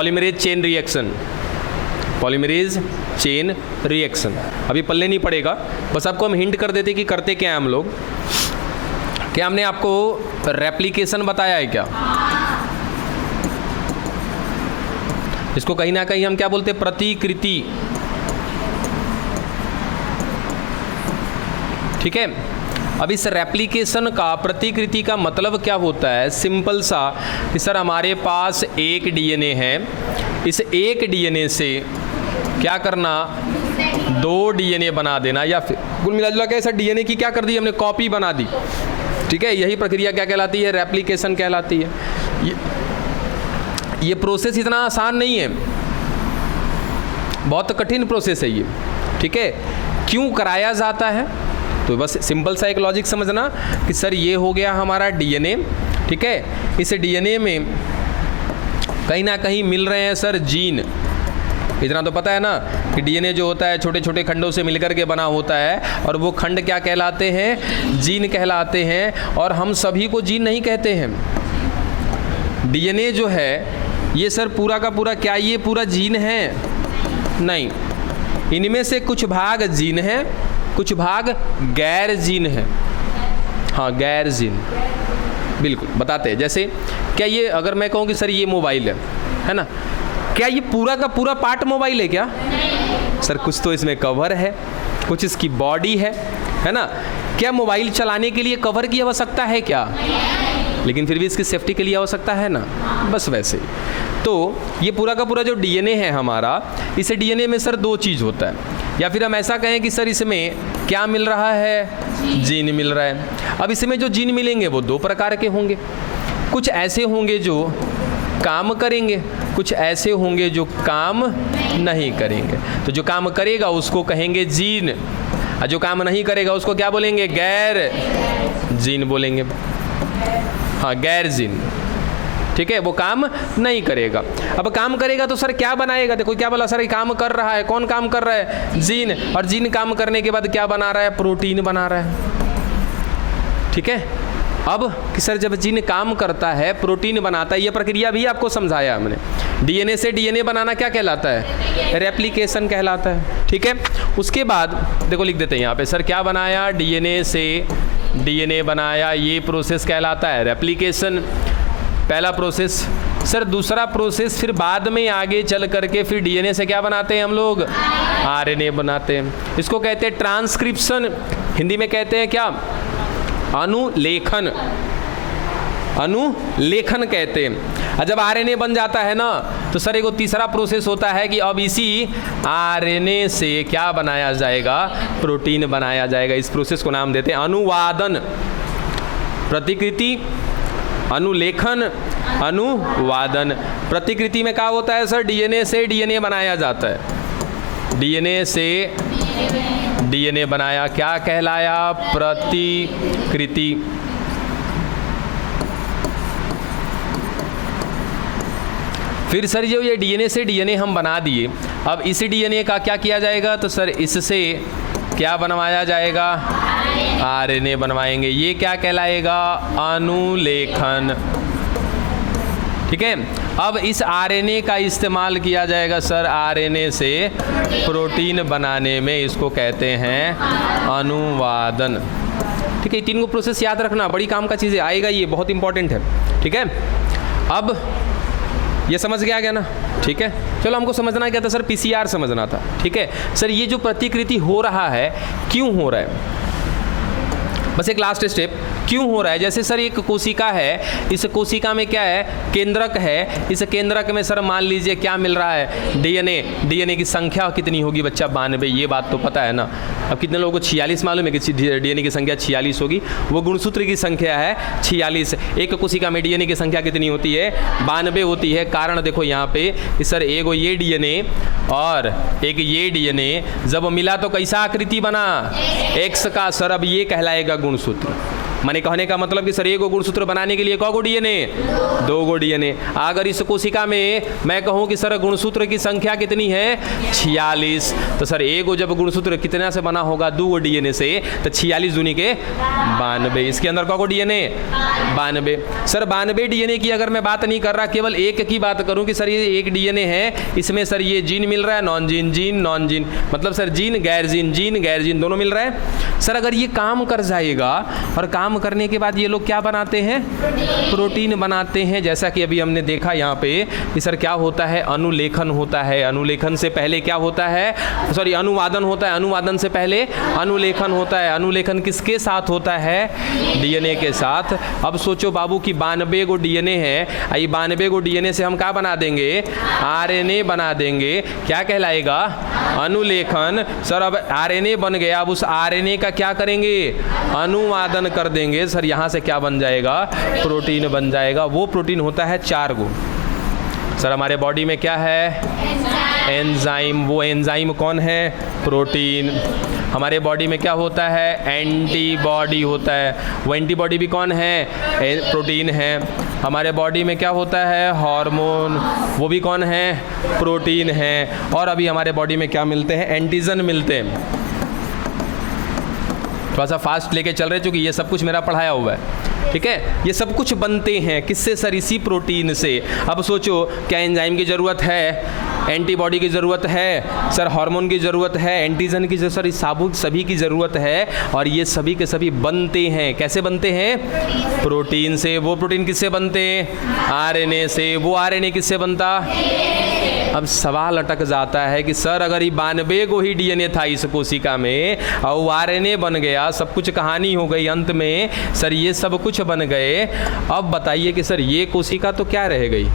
Polymerase chain reaction, polymerase chain reaction. अभी पल्ले नहीं पड़ेगा, बस आपको हम हिंट कर देते कि करते क्या हैं हम लोग। क्या हमने आपको रेप्लिकेशन बताया है क्या? इसको कहीं ना कहीं हम क्या बोलते हैं, प्रतिकृति। ठीक है, अब इस रेप्लिकेशन का, प्रतिकृति का मतलब क्या होता है? सिंपल सा कि सर हमारे पास एक डीएनए है, इस एक डीएनए से क्या करना, 2 डीएनए बना देना, या फिर कुल मिला जुला के ऐसा डीएनए की क्या कर दी हमने, कॉपी बना दी। ठीक है, यही प्रक्रिया क्या कहलाती है, रेप्लिकेशन कहलाती है। ये प्रोसेस इतना आसान नहीं है, बहुत कठिन प्रोसेस है ये। ठीक है, क्यों कराया जाता है? तो बस सिंपल सा एक लॉजिक समझना कि सर ये हो गया हमारा डीएनए। ठीक है, इस डीएनए में कहीं ना कहीं मिल रहे हैं सर जीन। इतना तो पता है ना कि डीएनए जो होता है छोटे छोटे खंडों से मिलकर के बना होता है, और वो खंड क्या कहलाते हैं, जीन कहलाते हैं। और हम सभी को जीन नहीं कहते हैं। डीएनए जो है ये सर पूरा का पूरा क्या ये पूरा जीन है? नहीं, इनमें से कुछ भाग जीन है, कुछ भाग गैर जीन है। हाँ, गैर जीन, बिल्कुल बताते हैं। जैसे क्या ये, अगर मैं कहूँ कि सर ये मोबाइल है ना, क्या ये पूरा का पूरा पार्ट मोबाइल है क्या? सर कुछ तो इसमें कवर है, कुछ इसकी बॉडी है ना। क्या मोबाइल चलाने के लिए कवर की आवश्यकता है क्या? लेकिन फिर भी इसकी सेफ्टी के लिए आवश्यकता है ना, बस वैसे ही। तो ये पूरा का पूरा जो डीएनए है हमारा, इस डीएनए में सर 2 चीज़ होता है, या फिर हम ऐसा कहें कि सर इसमें क्या मिल रहा है, जीन मिल रहा है। अब इसमें जो जीन मिलेंगे वो 2 प्रकार के होंगे। कुछ ऐसे होंगे जो काम करेंगे, कुछ ऐसे होंगे जो काम नहीं करेंगे। तो जो काम करेगा उसको कहेंगे जीन, और जो काम नहीं करेगा उसको क्या बोलेंगे, गैर जीन बोलेंगे। हाँ, गैर जीन। ठीक है, वो काम नहीं करेगा। अब काम करेगा तो सर क्या बनाएगा? देखो क्या बोला सर, काम कर रहा है, कौन काम कर रहा है, जीन। और जीन काम करने के बाद क्या बना रहा है, प्रोटीन बना रहा है। ठीक है, अब कि सर जब जीन काम करता है, प्रोटीन बनाता है, ये प्रक्रिया भी आपको समझाया हमने। डीएनए से डीएनए बनाना क्या कहलाता है, रेप्लिकेशन कहलाता है। ठीक है, उसके बाद देखो लिख देते हैं यहाँ पे, सर क्या बनाया, डीएनए से डीएनए बनाया, ये प्रोसेस कहलाता है रेप्लिकेशन, पहला प्रोसेस। सर दूसरा प्रोसेस फिर बाद में आगे चल करके फिर डीएनए से क्या बनाते हैं हम लोग, आरएनए बनाते हैं। इसको कहते हैं ट्रांसक्रिप्शन, हिंदी में कहते हैं क्या, अनुलेखन, अनुलेखन कहते हैं। और जब आरएनए बन जाता है ना, तो सर एक तीसरा प्रोसेस होता है कि अब इसी आरएनए से क्या बनाया जाएगा, प्रोटीन बनाया जाएगा। इस प्रोसेस को नाम देते हैं अनुवादन। प्रतिकृति, अनुलेखन, अनुवादन। प्रतिकृति में क्या होता है सर, डीएनए से डीएनए बनाया जाता है, डीएनए से डीएनए बनाया, क्या कहलाया, प्रतिकृति। फिर सर जो ये डीएनए से डीएनए हम बना दिए, अब इस डीएनए का क्या किया जाएगा, तो सर इससे क्या बनवाया जाएगा, आरएनए बनवाएंगे। ये क्या कहलाएगा, अनुलेखन। ठीक है, अब इस आरएनए का इस्तेमाल किया जाएगा सर आरएनए से प्रोटीन बनाने में, इसको कहते हैं अनुवादन। ठीक है, 3 को प्रोसेस याद रखना, बड़ी काम का चीज़ आएगा, ये बहुत इंपॉर्टेंट है। ठीक है, अब ये समझ गया ना। ठीक है, चलो हमको समझना क्या था सर, पीसीआर समझना था। ठीक है सर, ये जो प्रतिकृति हो रहा है क्यों हो रहा है, बस एक लास्ट स्टेप, क्यों हो रहा है। जैसे सर एक कोशिका है, इस कोशिका में क्या है, केंद्रक है। इस केंद्रक में सर मान लीजिए क्या मिल रहा है, डीएनए। डीएनए की संख्या कितनी होगी बच्चा, 92, ये बात तो पता है ना। अब कितने लोगों को 46 मालूम है कि डीएनए की संख्या 46 होगी, वो गुणसूत्र की संख्या है 46। एक कोशिका में डीएनए की संख्या कितनी होती है, 92 होती है। कारण देखो यहाँ पे सर, एक ये डीएनए और एक ये डीएनए जब मिला तो कैसा आकृति बना, एक्स का। सर अब ये कहलाएगा गुणसूत्र। माने कहने का मतलब कि सर एक गुणसूत्र बनाने के लिए क गो डीएनए, 2 गो डीएनए। अगर इस कोशिका में मैं कहूँ कि सर गुणसूत्र की संख्या कितनी है, 46, तो सर एक गो जब गुणसूत्र कितना से बना होगा, 2 गो डीएनए से, तो 46 दूनी के 92। इसके अंदर क गो डीएनए, 92। सर 92 डीएनए की अगर मैं बात नहीं कर रहा, केवल एक की बात करूं कि सर ये एक डीएनए है, इसमें सर ये जीन मिल रहा है, non gene, gene non gene, मतलब सर जीन गैर जीन दोनों मिल रहा है। सर अगर ये काम कर जाएगा और काम करने के बाद ये लोग क्या बनाते हैं, प्रोटीन बनाते हैं। जैसा कि अभी हमने देखा यहाँ पे कि सर क्या होता है, अनुलेखन होता है, अनुलेखन से पहले क्या होता है, सॉरी अनुवादन होता है, अनुवादन से पहले अनुलेखन होता है। अनुलेखन किसके साथ होता है, डीएनए के साथ। अब सोचो बाबू कि 92 गो डीएनए है, ये 92 गो डीएनए से हम क्या बना देंगे, आरएनए बना देंगे। क्या कहलाएगा, अनुलेखन। सर अब आरएनए बन गया, अब उस आरएनए का क्या करेंगे, अनुवादन कर देंगे। सर यहाँ से क्या बन जाएगा, प्रोटीन बन जाएगा। वो प्रोटीन होता है 4 गो। सर हमारे बॉडी में क्या है, एंजाइम। वो एंजाइम कौन है, प्रोटीन। हमारे बॉडी में क्या होता है, एंटीबॉडी होता है। वो एंटीबॉडी भी कौन है, प्रोटीन है। हमारे बॉडी में क्या होता है, हार्मोन, वो भी कौन है, प्रोटीन है। और अभी हमारे बॉडी में क्या मिलते हैं, एंटीजन मिलते हैं। थोड़ा सा फास्ट लेके चल रहे, क्योंकि ये सब कुछ मेरा पढ़ाया हुआ है, ठीक है। ये सब कुछ बनते हैं किससे, सर इसी प्रोटीन से। अब सोचो क्या एंजाइम की ज़रूरत है, एंटीबॉडी की ज़रूरत है, सर हार्मोन की ज़रूरत है, एंटीजन की, सर इस सभी की ज़रूरत है। और ये सभी के सभी बनते हैं, कैसे बनते हैं, प्रोटीन से। वो प्रोटीन किससे बनते हैं, आरएनए से। वो आरएनए किससे बनता। अब सवाल अटक जाता है कि सर अगर ये 92 को ही डीएनए था इस कोशिका में और वो आरएनए बन गया, सब कुछ कहानी हो गई, अंत में सर ये सब कुछ बन गए। अब बताइए कि सर ये कोशिका तो क्या रह गई,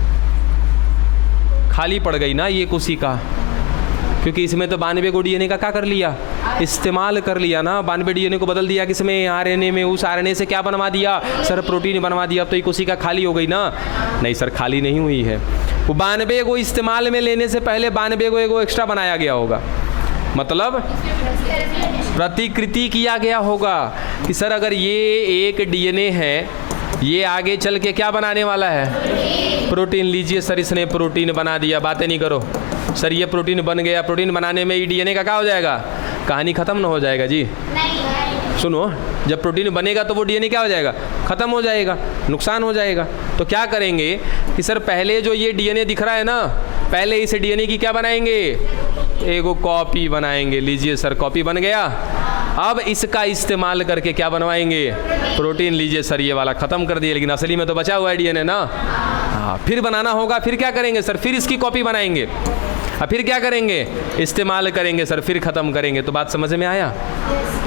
खाली पड़ गई ना ये कोशिका, क्योंकि इसमें तो 92 को डीएनए का क्या कर लिया, इस्तेमाल कर लिया ना। 92 डीएनए को बदल दिया किसमें, आरएनए में। उस आरएनए से क्या बनवा दिया, सर प्रोटीन बनवा दिया। अब तो ये कोशिका खाली हो गई ना। नहीं सर, खाली नहीं हुई है। वो 92 को इस्तेमाल में लेने से पहले 92 को एगो एक्स्ट्रा बनाया गया होगा, मतलब प्रतिकृति किया गया होगा कि सर अगर ये एक डीएनए है, ये आगे चल के क्या बनाने वाला है, प्रोटीन। लीजिए सर इसने प्रोटीन बना दिया, बातें नहीं करो। सर ये प्रोटीन बन गया, प्रोटीन बनाने में ये डीएनए का क्या हो जाएगा, कहानी खत्म ना हो जाएगा जी। सुनो, जब प्रोटीन बनेगा तो वो डीएनए क्या हो जाएगा, खत्म हो जाएगा, नुकसान हो जाएगा। तो क्या करेंगे कि सर पहले जो ये डीएनए दिख रहा है ना, पहले इस डीएनए की क्या बनाएंगे, एगो कॉपी बनाएंगे। लीजिए सर कॉपी बन गया। अब इसका इस्तेमाल करके क्या बनवाएंगे, प्रोटीन। लीजिए सर ये वाला ख़त्म कर दिए, लेकिन असली में तो बचा हुआ है डीएनए ना। हाँ, फिर बनाना होगा। फिर क्या करेंगे सर, फिर इसकी कॉपी बनाएंगे। अब फिर क्या करेंगे, इस्तेमाल करेंगे सर, फिर ख़त्म करेंगे। तो बात समझ में आया।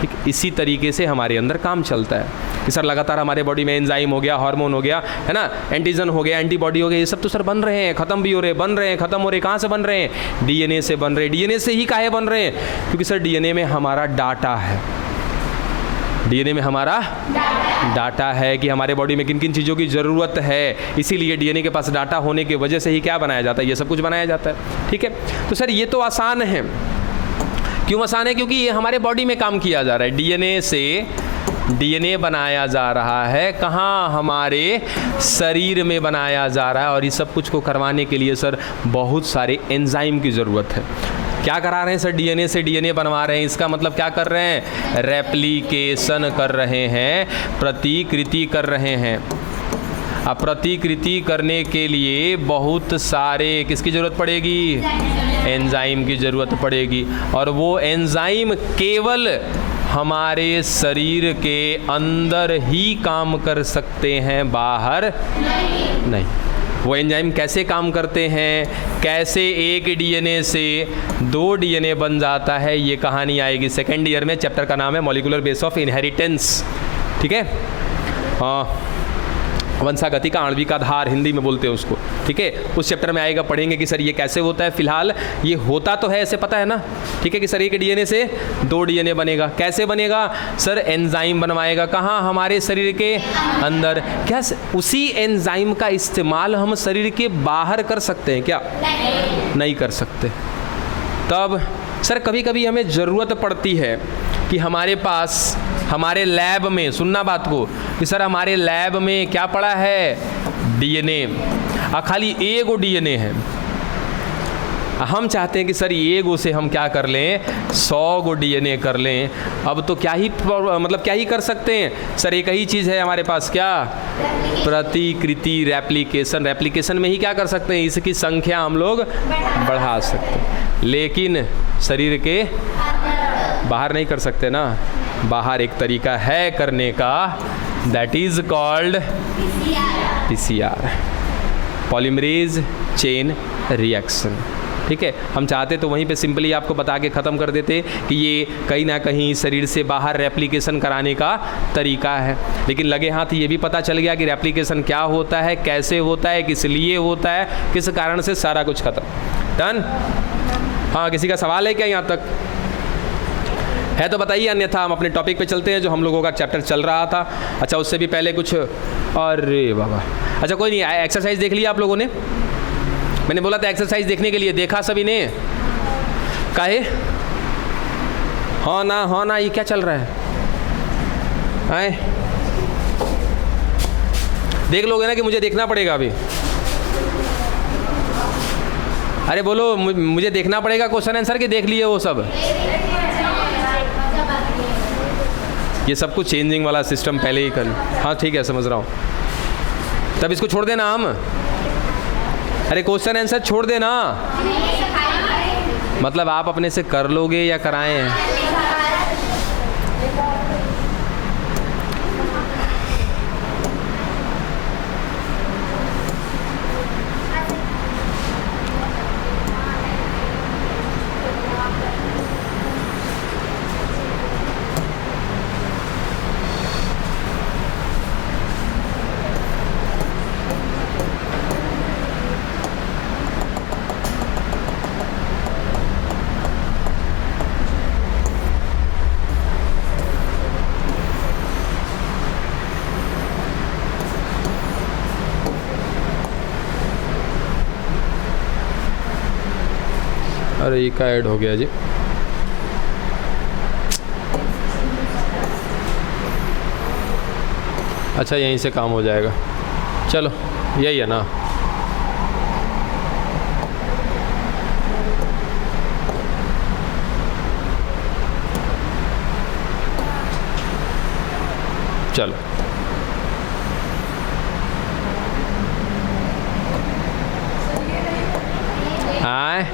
ठीक, इसी तरीके से हमारे अंदर काम चलता है कि सर लगातार हमारे बॉडी में एंजाइम हो गया, हार्मोन हो गया, है ना, एंटीजन हो गया, एंटीबॉडी हो गया, ये सब तो सर बन रहे हैं, ख़त्म भी हो रहे हैं, बन रहे हैं, ख़त्म हो रहे हैं। कहाँ से बन रहे हैं, डीएनए से बन रहे हैं। डीएनए से ही काहे बन रहे हैं, क्योंकि सर डीएनए में हमारा डाटा है। डीएनए में हमारा डाटा है कि हमारे बॉडी में किन किन चीज़ों की ज़रूरत है। इसीलिए डीएनए के पास डाटा होने की वजह से ही क्या बनाया जाता है, ये सब कुछ बनाया जाता है। ठीक है, तो सर ये तो आसान है। क्यों आसान है, क्योंकि ये हमारे बॉडी में काम किया जा रहा है। डीएनए से डीएनए बनाया जा रहा है, कहाँ, हमारे शरीर में बनाया जा रहा है। और इस सब कुछ को करवाने के लिए सर बहुत सारे एंजाइम की ज़रूरत है। क्या करा रहे हैं सर, डीएनए से डीएनए बनवा रहे हैं। इसका मतलब क्या कर रहे हैं, रेप्लिकेशन कर रहे हैं, प्रतिकृति कर रहे हैं। अब प्रतिकृति करने के लिए बहुत सारे किसकी ज़रूरत पड़ेगी, एंजाइम की ज़रूरत पड़ेगी। और वो एंजाइम केवल हमारे शरीर के अंदर ही काम कर सकते हैं, बाहर नहीं। वो एंजाइम कैसे काम करते हैं, कैसे एक डीएनए से 2 डीएनए बन जाता है, ये कहानी आएगी सेकेंड ईयर में। चैप्टर का नाम है मॉलिक्यूलर बेस ऑफ इनहेरिटेंस। ठीक है, वंशागति का आणविक आधार हिंदी में बोलते हैं उसको। ठीक है, उस चैप्टर में आएगा, पढ़ेंगे कि सर ये कैसे होता है। फिलहाल ये होता तो है, ऐसे पता है ना। ठीक है, कि सर एक डीएनए से 2 डीएनए बनेगा। कैसे बनेगा सर, एंजाइम बनवाएगा, कहाँ, हमारे शरीर के अंदर। क्या उसी एंजाइम का इस्तेमाल हम शरीर के बाहर कर सकते हैं क्या, नहीं कर सकते। तब सर कभी कभी हमें ज़रूरत पड़ती है कि हमारे पास हमारे लैब में, सुनना बात को, कि सर हमारे लैब में क्या पड़ा है, डीएनए, खाली एगो डीएनए है। हम चाहते हैं कि सर एगो से हम क्या कर लें, 100 गो डीएनए कर लें। अब तो क्या ही मतलब क्या ही कर सकते हैं सर, एक ही चीज़ है हमारे पास, क्या, प्रतिकृति, रेप्लिकेशन। रेप्लिकेशन में ही क्या कर सकते हैं, इसकी संख्या हम लोग बढ़ा सकते हैं, लेकिन शरीर के बाहर नहीं कर सकते ना। बाहर एक तरीका है करने का, that is called PCR, polymerase chain reaction. ठीक है, हम चाहते तो वहीं पे सिंपली आपको बता के ख़त्म कर देते कि ये कहीं ना कहीं शरीर से बाहर रेप्लिकेशन कराने का तरीका है, लेकिन लगे हाथ ये भी पता चल गया कि रेप्लिकेशन क्या होता है, कैसे होता है, किस लिए होता है, किस कारण से, सारा कुछ खत्म, डन। हाँ, किसी का सवाल है क्या यहाँ तक? है तो बताइए, अन्यथा हम अपने टॉपिक पे चलते हैं जो हम लोगों का चैप्टर चल रहा था। अच्छा, उससे भी पहले कुछ, अरे बाबा, अच्छा कोई नहीं, एक्सरसाइज देख लिया आप लोगों ने? मैंने बोला था एक्सरसाइज देखने के लिए, देखा सभी ने? काहे? हाँ ना, ये क्या चल रहा है? आए देख लोगे ना कि मुझे देखना पड़ेगा अभी? अरे बोलो, मुझे देखना पड़ेगा क्वेश्चन आंसर के देख लिए वो सब? ये सब कुछ चेंजिंग वाला सिस्टम पहले ही कर, हाँ ठीक है, समझ रहा हूँ। तब इसको छोड़ देना हम, अरे क्वेश्चन आंसर छोड़ देना, मतलब आप अपने से कर लोगे या कराएं? अरे ये का ऐड हो गया जी, अच्छा यहीं से काम हो जाएगा, चलो यही है ना। चलो आए,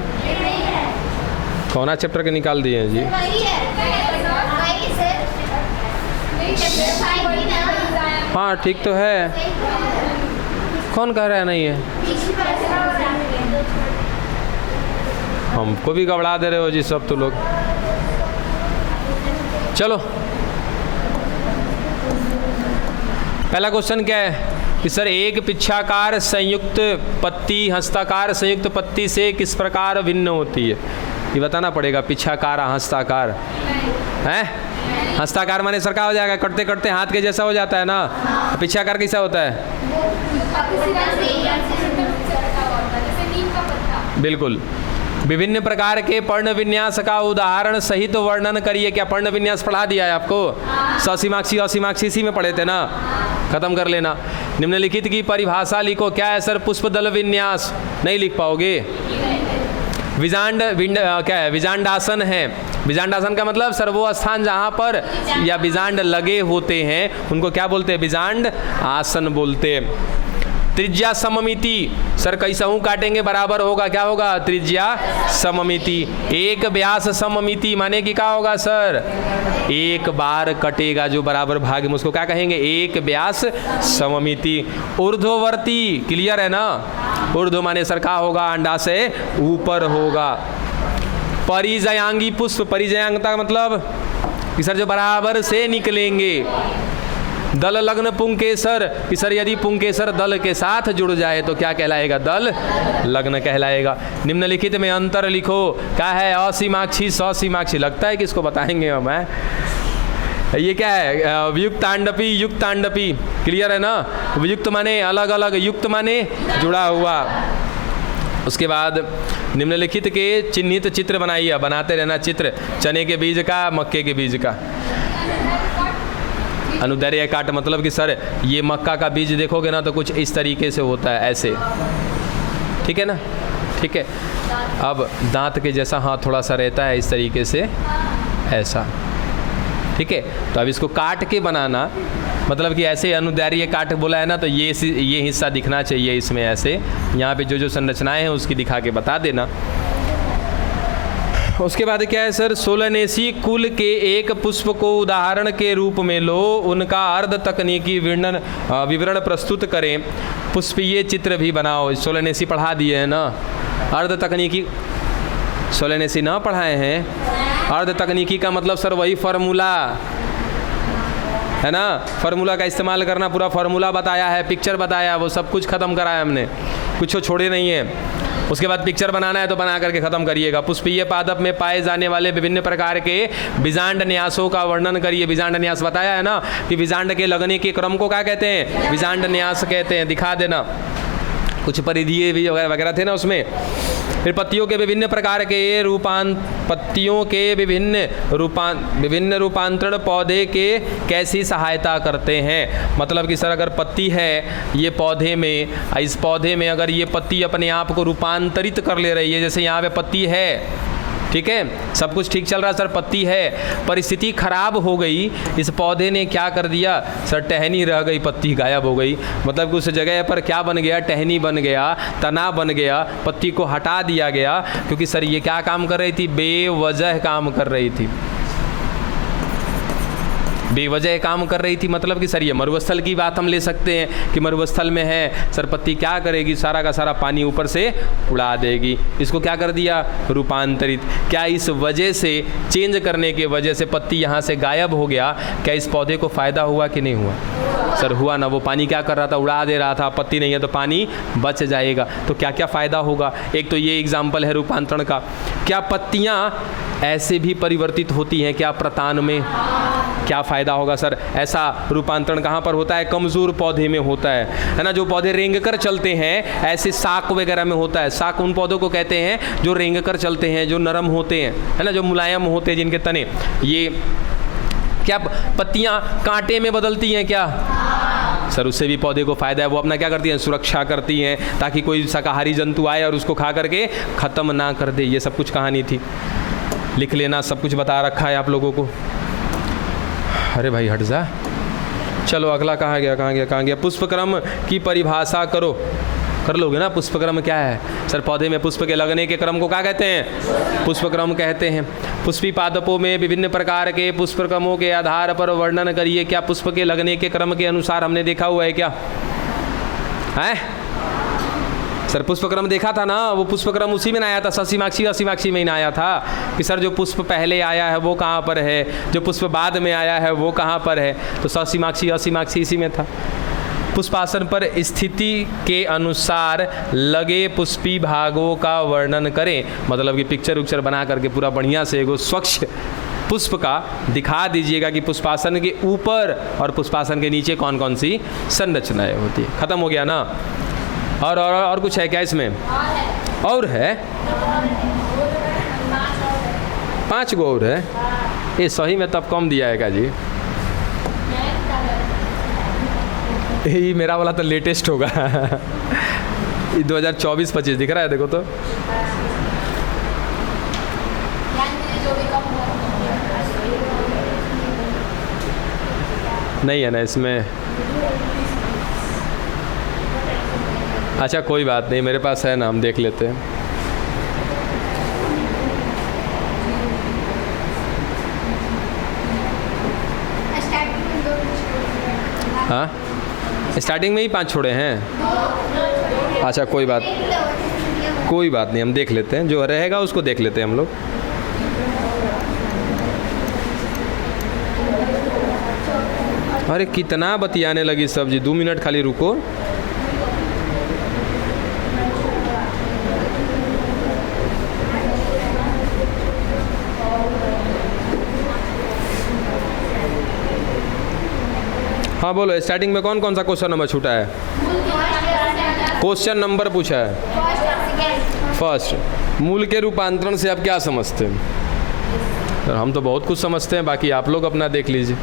कौन चैप्टर के निकाल दिए हैं जी? हाँ ठीक तो है, कौन कह रहा है नहीं है? हमको भी घबरा दे रहे हो जी सब तो लोग। चलो पहला क्वेश्चन क्या है कि सर एक पिच्छाकार संयुक्त पत्ती हस्ताकार संयुक्त पत्ती से किस प्रकार भिन्न होती है, ये बताना पड़ेगा। पिच्छाकार हस्ताकार है, हस्ताकार माने सरका हो जाएगा, कटते कटते हाथ के जैसा हो जाता है ना। पिच्छाकार कैसा होता है? बिल्कुल। विभिन्न प्रकार के पर्ण विन्यास का उदाहरण सहित वर्णन करिए। क्या पर्ण विन्यास पढ़ा दिया है आपको? ससीमाक्षी असीमाक्षी इसी में पढ़े थे ना, खत्म कर लेना। निम्नलिखित की परिभाषा लिखो। क्या है सर? पुष्प दल विन्यास नहीं लिख पाओगे। क्या है? विजांडासन है। विजांडासन का मतलब सर वो स्थान जहाँ पर या विजांड लगे होते हैं उनको क्या बोलते हैं? विजांड आसन बोलते हैं। त्रिज्या सममिति सर कैसा हूँ काटेंगे बराबर होगा, क्या होगा? त्रिज्या सममिति। एक व्यास सममिति माने कि क्या होगा सर? एक बार कटेगा जो बराबर भाग में उसको क्या कहेंगे? एक व्यास सममिति। ऊर्ध्ववर्ती क्लियर है ना? ऊर्ध्व माने सर क्या होगा? अंडा से ऊपर होगा। परिजयांगी पुष्प, परिजयांगता मतलब कि सर जो बराबर से निकलेंगे। दल लग्न पुंकेसर कि सर यदि पुंकेसर दल के साथ जुड़ जाए तो क्या कहलाएगा? दल लग्न कहलाएगा। निम्नलिखित में अंतर लिखो। क्या है? असीमाक्षी ससीमाक्षी। लगता है कि इसको बताएंगे हम, है ये क्या है? वियुक्त तांडपी युक्त तांडपी क्लियर है ना? वियुक्त माने अलग अलग, युक्त माने जुड़ा हुआ। उसके बाद निम्नलिखित के चिन्हित चित्र बनाइए। बनाते रहना चित्र, चने के बीज का, मक्के के बीज का। अनुदैर्घ्य काट मतलब कि सर ये मक्का का बीज देखोगे ना तो कुछ इस तरीके से होता है, ऐसे, ठीक है ना, ठीक है। अब दांत के जैसा हाथ थोड़ा सा रहता है इस तरीके से, ऐसा, ठीक है। तो अब इसको काट के बनाना मतलब कि ऐसे अनुदैर्घ्य काट बोला है ना, तो ये हिस्सा दिखना चाहिए इसमें ऐसे, यहाँ पे जो संरचनाएं हैं उसकी दिखा के बता देना। उसके बाद क्या है सर, सोलनेसी कुल के एक पुष्प को उदाहरण के रूप में लो, उनका अर्ध तकनीकी विवरण प्रस्तुत करें, पुष्पीय चित्र भी बनाओ। सोलनेसी पढ़ा दिए हैं ना, अर्ध तकनीकी सोलनेसी ना पढ़ाए हैं। अर्ध तकनीकी का मतलब सर वही फार्मूला है ना, फार्मूला का इस्तेमाल करना, पूरा फार्मूला बताया है, पिक्चर बताया, वो सब कुछ खत्म कराया हमने, कुछ छोड़े नहीं है। उसके बाद पिक्चर बनाना है तो बना करके खत्म करिएगा। पुष्पीय पादप में पाए जाने वाले विभिन्न प्रकार के बीजांड न्यासों का वर्णन करिए। बीजांड न्यास बताया है ना कि बीजांड के लगने के क्रम को क्या कहते हैं, बीजांड न्यास कहते हैं, दिखा देना। कुछ परिधीय भी वगैरह थे ना उसमें। फिर पत्तियों के विभिन्न प्रकार के पत्तियों के विभिन्न रूपांतरण पौधे के कैसी सहायता करते हैं। मतलब कि सर अगर पत्ती है ये पौधे में, इस पौधे में अगर ये पत्ती अपने आप को रूपांतरित कर ले रही है, जैसे यहाँ पे पत्ती है, ठीक है, सब कुछ ठीक चल रहा है सर, पत्ती है, परिस्थिति खराब हो गई, इस पौधे ने क्या कर दिया सर, टहनी रह गई, पत्ती गायब हो गई। मतलब कि उस जगह पर क्या बन गया, टहनी बन गया, तना बन गया, पत्ती को हटा दिया गया, क्योंकि सर ये क्या काम कर रही थी, बेवजह काम कर रही थी, बेवजह काम कर रही थी। मतलब कि सर ये मरुस्थल की बात हम ले सकते हैं कि मरुस्थल में है सर, पत्ती क्या करेगी, सारा का सारा पानी ऊपर से उड़ा देगी। इसको क्या कर दिया, रूपांतरित। क्या इस वजह से, चेंज करने के वजह से पत्ती यहाँ से गायब हो गया, क्या इस पौधे को फ़ायदा हुआ कि नहीं हुआ सर? हुआ ना। वो पानी क्या कर रहा था, उड़ा दे रहा था, पत्ती नहीं है तो पानी बच जाएगा। तो क्या क्या फ़ायदा होगा, एक तो ये एग्जाम्पल है रूपांतरण का। क्या पत्तियाँ ऐसे भी परिवर्तित होती हैं क्या प्रतान में, क्या फ़ायदा होगा सर? ऐसा रूपांतरण कहाँ पर होता है, कमज़ोर पौधे में होता है ना। जो पौधे रेंग कर चलते हैं, ऐसे साक वगैरह में होता है। साक उन पौधों को कहते हैं जो रेंग कर चलते हैं, जो नरम होते हैं, है ना, जो मुलायम होते हैं, जिनके तने। ये क्या पत्तियाँ कांटे में बदलती हैं क्या सर? उससे भी पौधे को फ़ायदा है। वो अपना क्या करती हैं, सुरक्षा करती हैं, ताकि कोई शाकाहारी जंतु आए और उसको खा करके ख़त्म ना कर दे। ये सब कुछ कहानी थी, लिख लेना, सब कुछ बता रखा है आप लोगों को। अरे भाई हट जा, चलो अगला कहाँ गया। पुष्पक्रम की परिभाषा करो, कर लोगे ना। पुष्पक्रम क्या है सर? पौधे में पुष्प के लगने के क्रम को क्या कहते हैं, पुष्पक्रम कहते हैं। पुष्पी पादपों में विभिन्न प्रकार के पुष्पक्रमों के आधार पर वर्णन करिए। क्या पुष्प के लगने के क्रम के अनुसार हमने देखा हुआ है क्या है सर? पुष्पक्रम देखा था ना, वो पुष्पक्रम उसी में ना आया था, ससीमाक्षी में ही ना आया था कि सर जो पुष्प पहले आया है वो कहाँ पर है, जो पुष्प बाद में आया है वो कहाँ पर है। तो ससीमाक्षी इसी में था। पुष्पासन पर स्थिति के अनुसार लगे पुष्पी भागों का वर्णन करें। मतलब कि पिक्चर उक्चर बना करके पूरा बढ़िया से एगो स्वच्छ पुष्प का दिखा दीजिएगा कि पुष्पासन के ऊपर और पुष्पासन के नीचे कौन कौन सी संरचनाएं होती है। खत्म हो गया ना। और कुछ है क्या इसमें? और है 5 गो और है। ये सही में तब कम दिया है क्या जी? ये मेरा वाला तो लेटेस्ट होगा 2024-25 दिख रहा है, देखो तो। नहीं है ना इसमें। अच्छा कोई बात नहीं, मेरे पास है ना, हम देख लेते हैं। हाँ स्टार्टिंग में ही 5 छोड़े हैं। अच्छा कोई बात नहीं, हम देख लेते हैं, जो रहेगा उसको देख लेते हैं हम लोग। अरे कितना बतियाने लगी सब्जी, 2 मिनट खाली रुको। हाँ बोलो, स्टार्टिंग में कौन कौन सा क्वेश्चन नंबर छूटा है? क्वेश्चन नंबर पूछा है फर्स्ट। मूल के रूपांतरण से आप क्या समझते हैं? हम तो बहुत कुछ समझते हैं, बाकी आप लोग अपना देख लीजिए।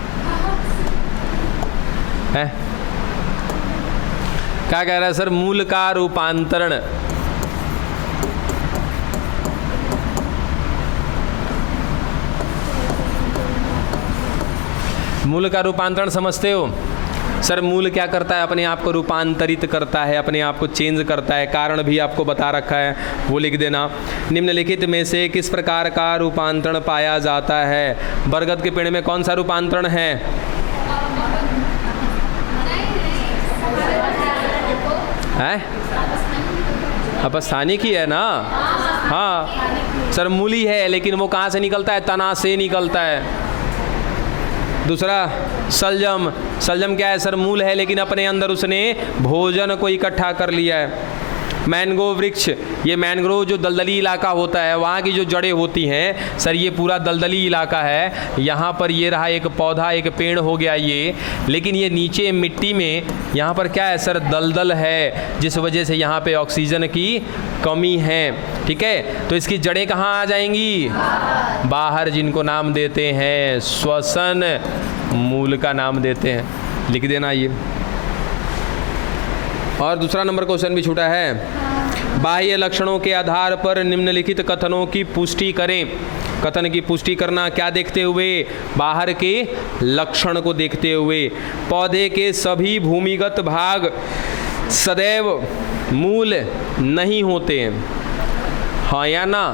है? क्या कह रहा है सर? मूल का रूपांतरण। मूल का रूपांतरण समझते हो? सर मूल क्या करता है? अपने आप को रूपांतरित करता है, अपने आप को चेंज करता है। कारण भी आपको बता रखा है, वो लिख देना। निम्नलिखित में से किस प्रकार का रूपांतरण पाया जाता है? बरगद के पेड़ में कौन सा रूपांतरण है? अपस्थानिक ही है ना? हाँ सर, मूली है, लेकिन वो कहाँ से निकलता है? तना से निकलता है। दूसरा सलजम। सलजम क्या है सर? मूल है, लेकिन अपने अंदर उसने भोजन को इकट्ठा कर लिया है। मैंगो वृक्ष, ये मैंग्रोव जो दलदली इलाका होता है, वहाँ की जो जड़ें होती हैं सर, ये पूरा दलदली इलाका है। यहाँ पर ये रहा एक पौधा, एक पेड़ हो गया ये, लेकिन ये नीचे मिट्टी में यहाँ पर क्या है सर? दलदल है, जिस वजह से यहाँ पे ऑक्सीजन की कमी है। ठीक है, तो इसकी जड़ें कहाँ आ जाएंगी? बाहर, जिनको नाम देते हैं श्वसन मूल का नाम देते हैं। लिख देना ये। और दूसरा नंबर क्वेश्चन भी छूटा है। बाह्य लक्षणों के आधार पर निम्नलिखित कथनों की पुष्टि करें। कथन की पुष्टि करना क्या देखते हुए? बाहर के लक्षण को देखते हुए। पौधे के सभी भूमिगत भाग सदैव मूल नहीं होते हैं, हाँ या ना?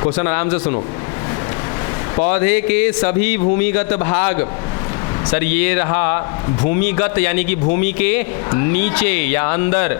क्वेश्चन आराम से सुनो। पौधे के सभी भूमिगत भाग, सर ये रहा भूमिगत, यानी कि भूमि के नीचे या अंदर।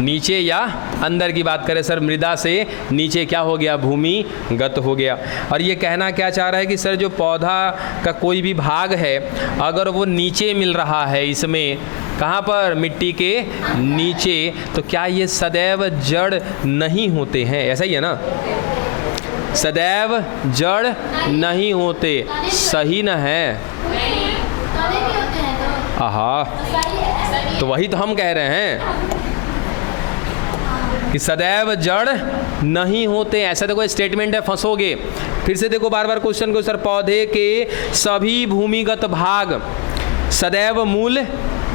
नीचे या अंदर की बात करें सर, मृदा से नीचे क्या हो गया? भूमिगत हो गया। और ये कहना क्या चाह रहा है कि सर जो पौधा का कोई भी भाग है, अगर वो नीचे मिल रहा है, इसमें कहाँ पर? मिट्टी के नीचे, तो क्या ये सदैव जड़ नहीं होते हैं? ऐसा ही है ना? सदैव जड़ नहीं होते, सही न है? आहा, तो वही तो हम कह रहे हैं कि सदैव जड़ नहीं होते। ऐसा तो कोई स्टेटमेंट है, फंसोगे। फिर से देखो बार बार क्वेश्चन को सर। पौधे के सभी भूमिगत भाग सदैव मूल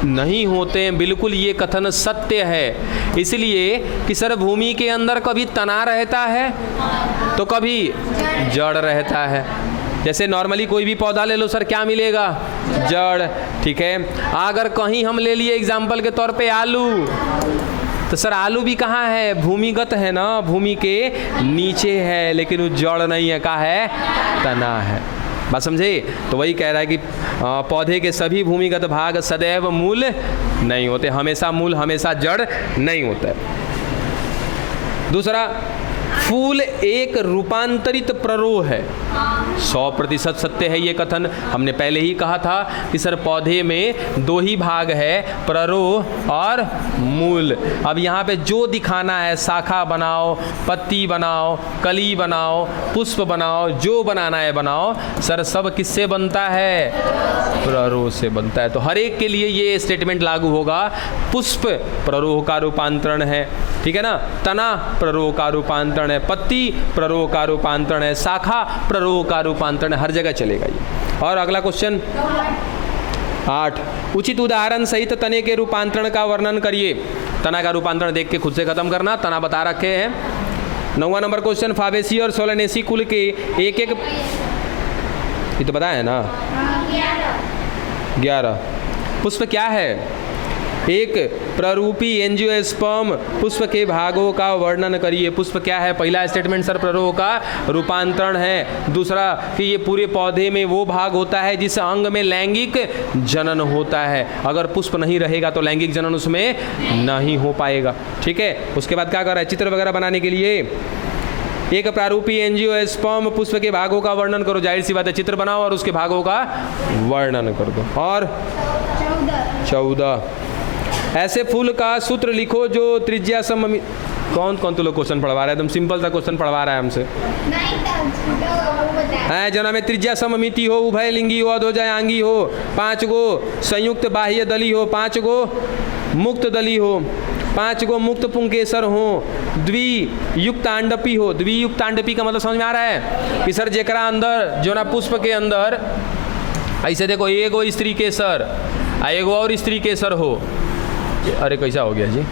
नहीं होते हैं, बिल्कुल ये कथन सत्य है। इसलिए कि सर भूमि के अंदर कभी तना रहता है तो कभी जड़ रहता है। जैसे नॉर्मली कोई भी पौधा ले लो सर, क्या मिलेगा? जड़। ठीक है, अगर कहीं हम ले लिए एग्जाम्पल के तौर पे आलू, तो सर आलू भी कहाँ है? भूमिगत है ना, भूमि के नीचे है, लेकिन वो जड़ नहीं है, कहाँ है? तना है। बात समझे? तो वही कह रहा है कि पौधे के सभी भूमिगत भाग सदैव मूल नहीं होते, हमेशा मूल हमेशा जड़ नहीं होता है। दूसरा, फूल एक रूपांतरित प्ररोह है। 100% सत्य है ये कथन। हमने पहले ही कहा था कि सर पौधे में दो ही भाग है, प्ररोह और मूल। अब यहाँ पे जो दिखाना है, शाखा बनाओ, पत्ती बनाओ, कली बनाओ, पुष्प बनाओ, जो बनाना है बनाओ, सर सब किससे बनता है? प्ररोह से बनता है। तो हर एक के लिए ये स्टेटमेंट लागू होगा। पुष्प प्ररोह का रूपांतरण है, ठीक है ना? तना प्ररोह का रूपांतरण है, पत्ती प्ररोह का रूपांतरण है, शाखा प्ररोह का रूपांतरण, हर जगह चलेगा ये। और अगला क्वेश्चन 8, उचित उदाहरण सहित तने के रूपांतरण का वर्णन करिए। तना का रूपांतरण देख के खुद से खत्म करना, तना बता रखे हैं। 9वां नंबर क्वेश्चन, फाबेसी और सोलेनेसी कुल के एक एक, ये तो बताया है ना? 11। पुष्प क्या है? एक प्ररूपी एंजियोस्पर्म पुष्प के भागों का वर्णन करिए। पुष्प क्या है? पहला स्टेटमेंट सर प्ररोह का रूपांतरण है। दूसरा कि ये पूरे पौधे में वो भाग होता है जिस अंग में लैंगिक जनन होता है। अगर पुष्प नहीं रहेगा तो लैंगिक जनन उसमें नहीं हो पाएगा। ठीक है, उसके बाद क्या कर रहा है? चित्र वगैरह बनाने के लिए एक प्रारूपी एंजियोस्पर्म पुष्प के भागों का वर्णन करो। जाहिर सी बात है, चित्र बनाओ और उसके भागों का वर्णन कर दो। और 14, ऐसे फूल का सूत्र लिखो जो त्रिज्या सममित। कौन कौन तो लोग क्वेश्चन पढ़वा रहा है? एकदम सिंपल सा क्वेश्चन पढ़वा रहा है हमसे। जना में त्रिज्या सममिति हो, उभय लिंगी हो, अधोजायांगी हो, 5 गो संयुक्त बाह्य दली हो, 5 गो मुक्त दली हो, 5 गो मुक्त पुंकेसर हो, द्वियुक्तांडपी हो। द्वियुक्तांडपी का मतलब समझ में आ रहा है कि सर जेकरा अंदर जो ना पुष्प के अंदर ऐसे देखो एगो स्त्री केसर आ एगो और स्त्री केसर हो। अरे कैसा हो गया जी,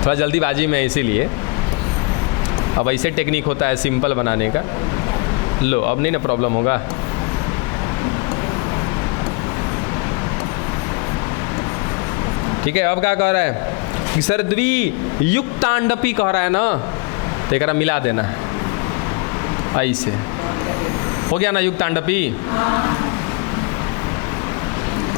थोड़ा जल्दीबाजी में, इसीलिए अब ऐसे टेक्निक होता है सिंपल बनाने का। लो अब नहीं ना प्रॉब्लम होगा। ठीक है, अब क्या कह रहा है कि सर द्वियुक्तांडपी कह रहा है ना, तो एक मिला देना ऐसे हो गया ना युक्तांडपी।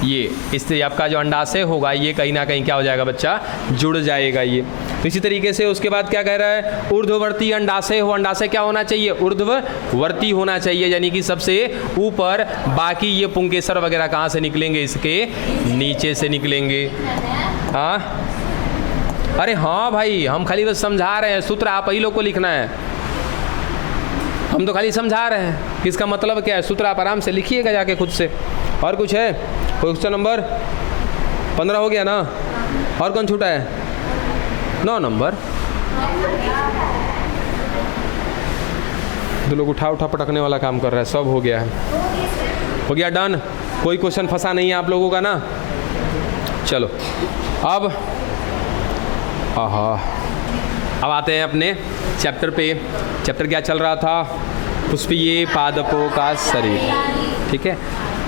ये इससे आपका जो अंडाशय होगा ये कहीं ना कहीं क्या हो जाएगा बच्चा, जुड़ जाएगा ये। तो इसी तरीके से उसके बाद क्या कह रहा है, ऊर्ध्ववर्ती अंडाशय हो। अंडाशय क्या होना चाहिए, ऊर्ध्ववर्ती होना चाहिए, यानी कि सबसे ऊपर। बाकी ये पुंकेसर वगैरह कहाँ से निकलेंगे, इसके नीचे से निकलेंगे। हाँ अरे हाँ भाई, हम खाली बस समझा रहे हैं, सूत्र आप ही लोग को लिखना है, हम तो खाली समझा रहे हैं कि इसका मतलब क्या है। सूत्र आप आराम से लिखिएगा जाके खुद से। और कुछ है, क्वेश्चन नंबर 15 हो गया ना, और कौन छूटा है, 9 नंबर। दो लोग उठा उठा पटकने वाला काम कर रहा है, सब हो गया है, हो गया डन। कोई क्वेश्चन फंसा नहीं है आप लोगों का ना। चलो अब अब आते हैं अपने चैप्टर पे। चैप्टर क्या चल रहा था, पुष्पीय पादपों का शरीर। ठीक है,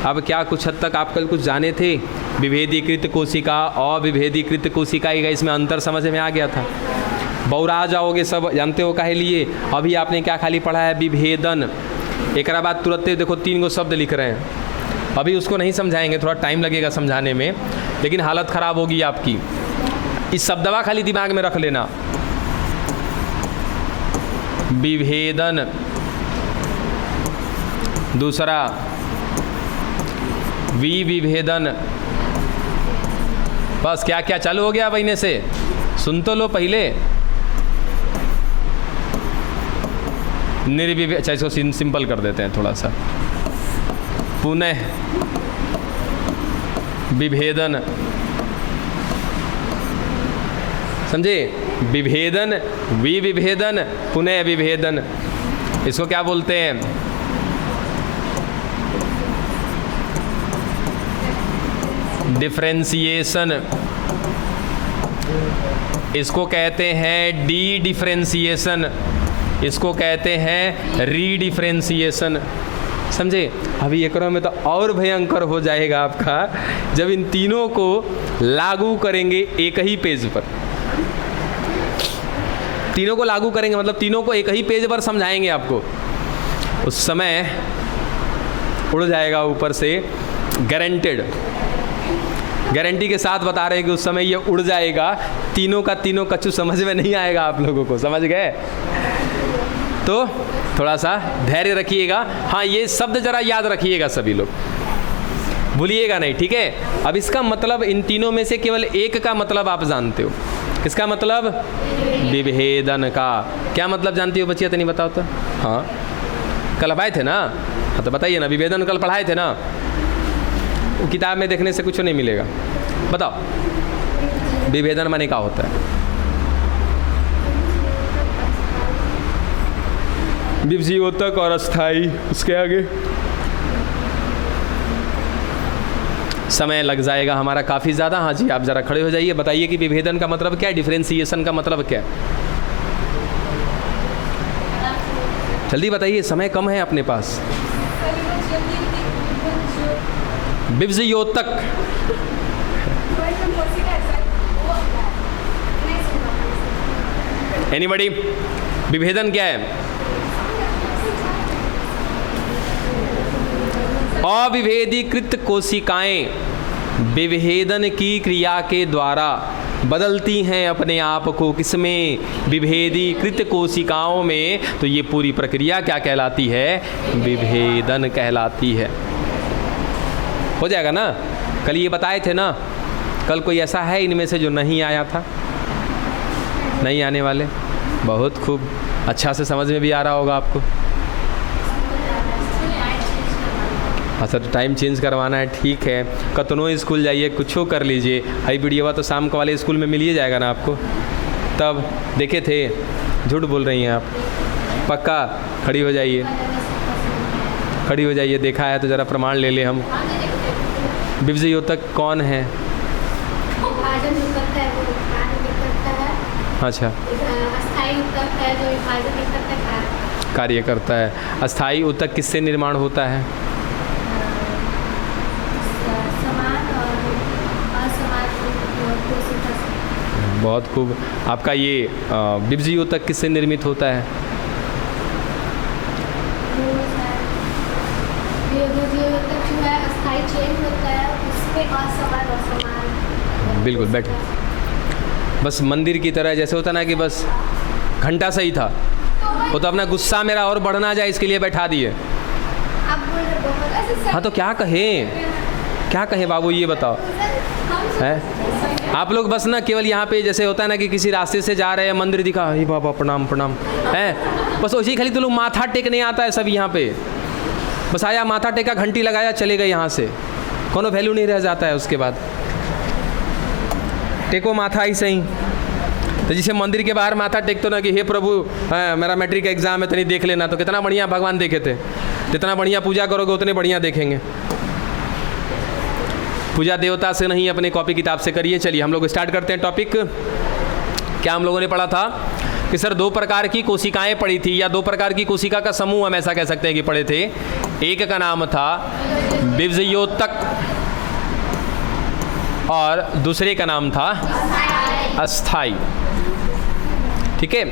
अब क्या कुछ हद तक आप कल कुछ जाने थे, विभेदीकृत कोशिका अविभेदीकृत कोशिका का इसमें अंतर समझ में आ गया था। बौरा जाओगे, सब जानते हो काहे लिए। अभी आपने क्या खाली पढ़ा है, विभेदन। एक बाद तुरंत देखो 3 गो शब्द लिख रहे हैं। अभी उसको नहीं समझाएंगे, थोड़ा टाइम लगेगा समझाने में, लेकिन हालत ख़राब होगी आपकी। इस शब्दवा खाली दिमाग में रख लेना, विभेदन। दूसरा विभेदन। बस क्या क्या चालू हो गया महीने से, सुन तो लो पहले। निर्विभेद, अच्छा इसको सिंपल कर देते हैं थोड़ा सा। पुनः विभेदन, समझे, विभेदन, विभेदन, पुनः विभेदन। इसको क्या बोलते हैं, डिफरेंशिएशन। इसको कहते हैं डी डिफरेंशिएशन, इसको कहते हैं रीडिफरेंशिएशन। समझे। अभी एक में तो और भयंकर हो जाएगा आपका जब इन तीनों को लागू करेंगे एक ही पेज पर। तीनों को लागू करेंगे मतलब तीनों को एक ही पेज पर समझाएंगे आपको, उस समय उड़ जाएगा ऊपर से, गारंटेड, गारंटी के साथ बता रहे हैं कि उस समय ये उड़ जाएगा। तीनों का तीनों कच्चू समझ में नहीं आएगा आप लोगों को, समझ गए। तो थोड़ा सा धैर्य रखिएगा। हाँ, ये शब्द जरा याद रखिएगा सभी लोग, भूलिएगा नहीं, ठीक है। अब इसका मतलब इन तीनों में से केवल एक का मतलब आप जानते हो। इसका मतलब विभेदन का क्या मतलब जानती हो बच्चियाँ, तो नहीं बताओ तो। हाँ, कल पढ़ाए थे ना, हाँ तो बताइए ना, विभेदन कल पढ़ाए थे ना। वो किताब में देखने से कुछ नहीं मिलेगा। बताओ विभेदन माने क्या होता है। विभजीयोतक और अस्थाई, उसके आगे समय लग जाएगा हमारा काफ़ी ज़्यादा। हाँ जी, आप ज़रा खड़े हो जाइए, बताइए कि विभेदन का मतलब क्या है, डिफरेंशिएशन का मतलब क्या है, जल्दी बताइए, समय कम है अपने पास। विभजीयोतक, एनीबॉडी, विभेदन क्या है। अविभेदीकृत कोशिकाएं विभेदन की क्रिया के द्वारा बदलती हैं अपने आप को, किसमें, विभेदीकृत कोशिकाओं में। तो ये पूरी प्रक्रिया क्या कहलाती है, विभेदन कहलाती है। हो जाएगा ना। कल ये बताए थे ना, कल कोई ऐसा है इनमें से जो नहीं आया था, नहीं आने वाले, बहुत खूब, अच्छा से समझ में भी आ रहा होगा आपको। अच्छा, तो टाइम चेंज करवाना है, ठीक है। कतनो स्कूल जाइए, कुछो कर लीजिए, हाई वीडियो तो शाम को वाले स्कूल में मिल ही जाएगा ना आपको। तब देखे थे, झूठ बोल रही हैं आप, पक्का? खड़ी हो जाइए, खड़ी हो जाइए, देखा है तो ज़रा प्रमाण ले ले हम। विभज्य योतक कौन है? अच्छा, कार्य करता है। अस्थाई उत्तक किससे निर्माण होता है? बहुत खूब। आपका ये विभज्य योतक किससे निर्मित होता है? बिल्कुल, बैठ। बस मंदिर की तरह, जैसे होता ना कि बस घंटा सही था, वो तो अपना गुस्सा मेरा और बढ़ना जाए इसके लिए बैठा दिए। हाँ तो क्या कहें, क्या कहें बाबू, ये बताओ है? आप लोग बस ना केवल यहाँ पे जैसे होता है ना कि किसी रास्ते से जा रहे हैं, मंदिर दिखा, हे बाबा प्रणाम प्रणाम है, बस वैसे ही खाली तो लोग माथा टेकने आता है सब यहाँ पे। बस आया, माथा टेका, घंटी लगाया, चले गए यहाँ से, कोनो वैल्यू नहीं रह जाता है उसके बाद। टेको माथा ही सही। तो जिसे मंदिर के बाहर माथा टेकते ना कि हे प्रभु, मेरा मैट्रिक का एग्जाम है तो नहीं देख लेना, तो कितना बढ़िया भगवान देखे थे। जितना बढ़िया पूजा करोगे उतने बढ़िया देखेंगे। पूजा देवता से नहीं, अपने कॉपी किताब से करिए। चलिए हम लोग स्टार्ट करते हैं टॉपिक। क्या हम लोगों ने पढ़ा था कि सर 2 प्रकार की कोशिकाएं पड़ी थी, या 2 प्रकार की कोशिका का समूह हम ऐसा कह सकते हैं कि पढ़े थे। एक का नाम था विभज्य योतक और दूसरे का नाम था अस्थाई। ठीक है,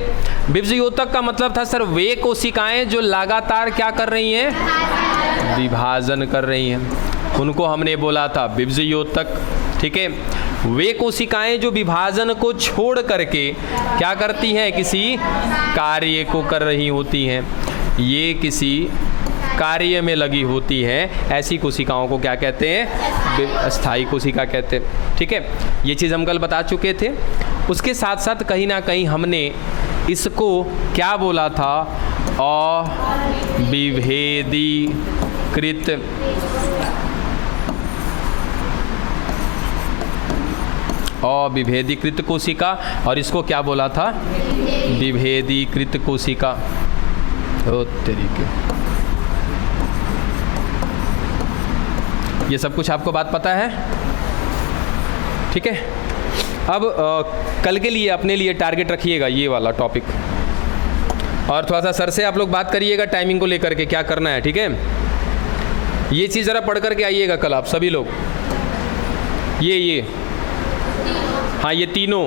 विभज्य योतक का मतलब था सर वे कोशिकाएं जो लगातार क्या कर रही हैं? विभाजन कर रही हैं, उनको हमने बोला था विभज्य योतक। ठीक है, वे कोशिकाएं जो विभाजन को छोड़ करके क्या करती हैं? किसी कार्य को कर रही होती हैं, ये किसी कार्य में लगी होती हैं, ऐसी कोशिकाओं को क्या कहते हैं? अस्थाई कोशिका कहते हैं। ठीक है, ये चीज़ हम कल बता चुके थे। उसके साथ साथ कहीं ना कहीं हमने इसको क्या बोला था? अविभेदीकृत अविभेदीकृत कोशिका, और इसको क्या बोला था? विभेदीकृत कोशिका। ओ तरीके, ये सब कुछ आपको बात पता है? ठीक है, अब कल के लिए अपने लिए टारगेट रखिएगा ये वाला टॉपिक, और थोड़ा सा सर से आप लोग बात करिएगा टाइमिंग को लेकर के, क्या करना है। ठीक है, ये चीज़ ज़रा पढ़ करके आइएगा कल आप सभी लोग। ये हाँ, ये तीनों